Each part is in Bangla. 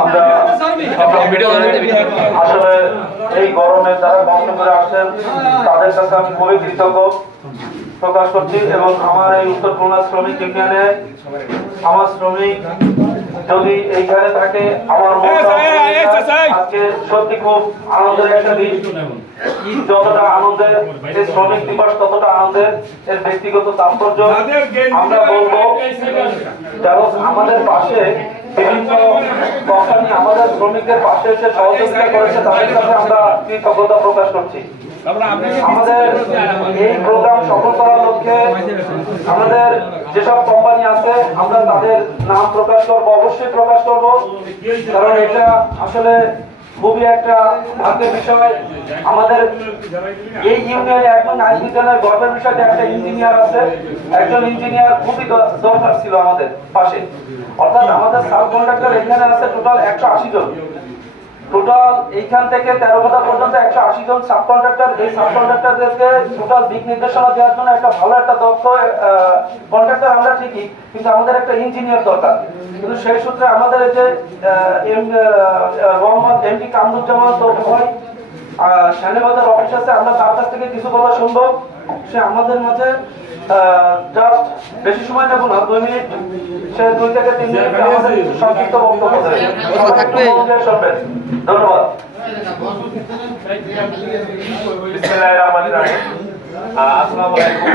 আমরা আসলে এই গরমে যারা কষ্ট করে আসছেন তাদের কাছে আমি খুবই কৃতজ্ঞ প্রকাশ করছি। এবং আমার এই উত্তর খুলনা শ্রমিক ইউনিয়নে আমার শ্রমিক যদি এইখানে থাকে আমার আজকে সত্যি খুব আনন্দের একটা দিন। যতটা আনন্দের এই শ্রমিক দিবস ততটা আনন্দের এর ব্যক্তিগত তাৎপর্য। আমরা বলবো যারা আমাদের পাশে বিভিন্ন কোম্পানি আমাদের শ্রমিকদের পাশে এসে সহযোগিতা করেছে তাদের কাছে আমরা কৃতজ্ঞতা প্রকাশ করছি। আমাদের এই প্রোগ্রাম সফল করার লক্ষ্যে আমাদের যেসব কোম্পানি আছে আমরা তাদের নাম প্রকাশ করবো, অবশ্যই প্রকাশ করবো, কারণ এটা আসলে খুবই একটা ভাগ্যের বিষয়। আমাদের এই ইউনিয়নে একজন আইন বিজ্ঞানের গর্বের বিষয় একটা ইঞ্জিনিয়ার আছে, একজন ইঞ্জিনিয়ার খুবই দরকার ছিল আমাদের পাশে। অর্থাৎ আমাদের সাব কন্ট্রাক্টর এখানে আছে টোটাল 180 জন। টোটাল এইখান থেকে 13 পর্যন্ত 180 জন সাব কন্ট্রাক্টর। এই সাব কন্ট্রাক্টরদেরকে টোটাল দিক নির্দেশনা দেওয়ার জন্য একটা ভালো একটা দক্ষ কন্ট্রাক্টর আমরা ঠিকই, কিন্তু আমাদের একটা ইঞ্জিনিয়ার দরকার। কিন্তু সেই সূত্রে আমাদের এই যে মোহাম্মদ এমডি কামরুজ্জামান তো ভাই শানেবাজার অফিস আছে, আমরা তার কাছ থেকে কিছু কথা শুনবো। সে আমাদের মাঝে জাস্ট বেশি সময় নেব না, 2 মিনিট, সে 2 থেকে 3 মিনিট আমাদের সংক্ষিপ্ত বক্তব্য দেবে। ধন্যবাদ। বিসমিল্লাহির রহমানির রহিম। আসসালামু আলাইকুম।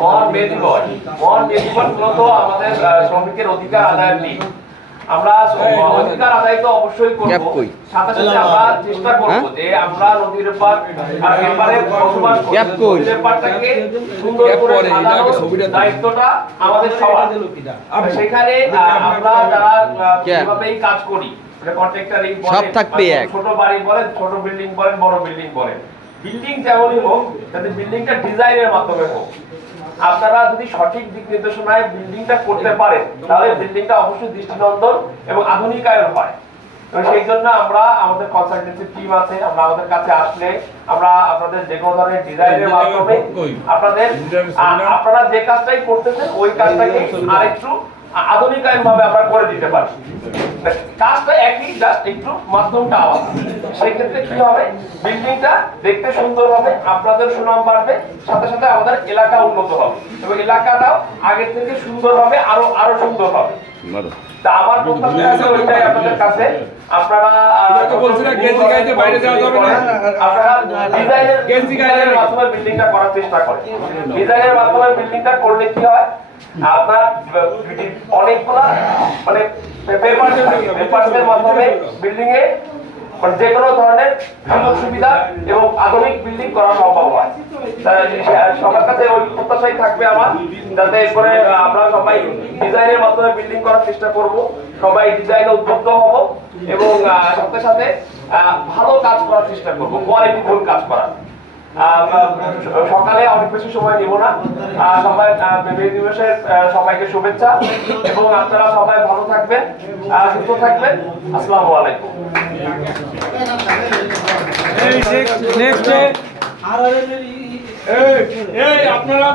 মহান মে দিবস মূলত আমাদের শ্রমিকের অধিকার আদায়ের দিন। আমরা অধিকার আদায় তো অবশ্যই করব, সাথে সাথে আমরা চেষ্টা করব যে আমরা নদীর এপারে বসবাস করি, নদীর পাড়টাকে সুন্দর করে সাজানোর দায়িত্বটা আমাদের সবার। সেখানে আমরা যারা যেভাবেই কাজ করি, কন্ট্রাক্টরই বলেন, ছোট বাড়ি বলেন, ছোট বিল্ডিং বলেন, বড় বিল্ডিং বলেন, বিল্ডিং যেমনই হোক, যাতে বিল্ডিংটা ডিজাইনের মাধ্যমে হোক। আপনারা যদি সঠিক দিক নির্দেশনায় বিল্ডিংটা করতে পারেন তাহলে বিল্ডিংটা অবশ্যই দৃষ্টিনন্দন এবং আধুনিকায়ন হয়। সেই জন্য আমরা আমাদের কনসালটেন্সি টিম আছে, আমরা আমাদের কাছে আসলে আমরা আপনাদের যে কোনো ধরনের ডিজাইনের মাধ্যমে আপনারা যে কাজটাই করতেছেন ওই কাজটাকে আরেকটু আধুনিকায়ন ভাবে আমরা করে দিতে পারি। কাজটা একই, জাস্ট একটু মাধ্যমটা আলাদা। সেই ক্ষেত্রে কি হবে, বিল্ডিংটা দেখতে সুন্দর হবে, আপনাদের সুনাম বাড়বে, সাথে সাথে আমাদের এলাকা উন্নত হবে এবং এলাকাটাও আগের থেকে সুন্দর হবে, আরো সুন্দর হবে। তা আমার প্রত্যাশা আছে ওইটাই আপনাদের কাছে। আপনারা ডিজাইনের মাধ্যমে বিল্ডিংটা করার চেষ্টা করেন। ডিজাইনের মাধ্যমে বিল্ডিংটা করলে কি হয়, আপনার অনেকগুলা মানে পেপারসের মাধ্যমে বিল্ডিং এ যে কোনো ধরনের সুযোগ সুবিধা এবং আধুনিক বিল্ডিং করা সম্ভব হয়। সবার কাছে ওই প্রত্যাশাই থাকবে আমার, যাতে করে আমরা সবাই ডিজাইনের মাধ্যমে বিল্ডিং করার চেষ্টা করব, সবাই ডিজাইনে উদ্বুদ্ধ হব এবং সাথে সাথে ভালো কাজ করার চেষ্টা করব, কোয়ালিটিফুল কাজ করার। সকালে অনেক বেশি সময় নিব না। সবাই মে দিবসের সবাইকে শুভেচ্ছা এবং আপনারা সবাই ভালো থাকবেন, সুস্থ থাকবেন। আসসালামু আলাইকুম। আপনারা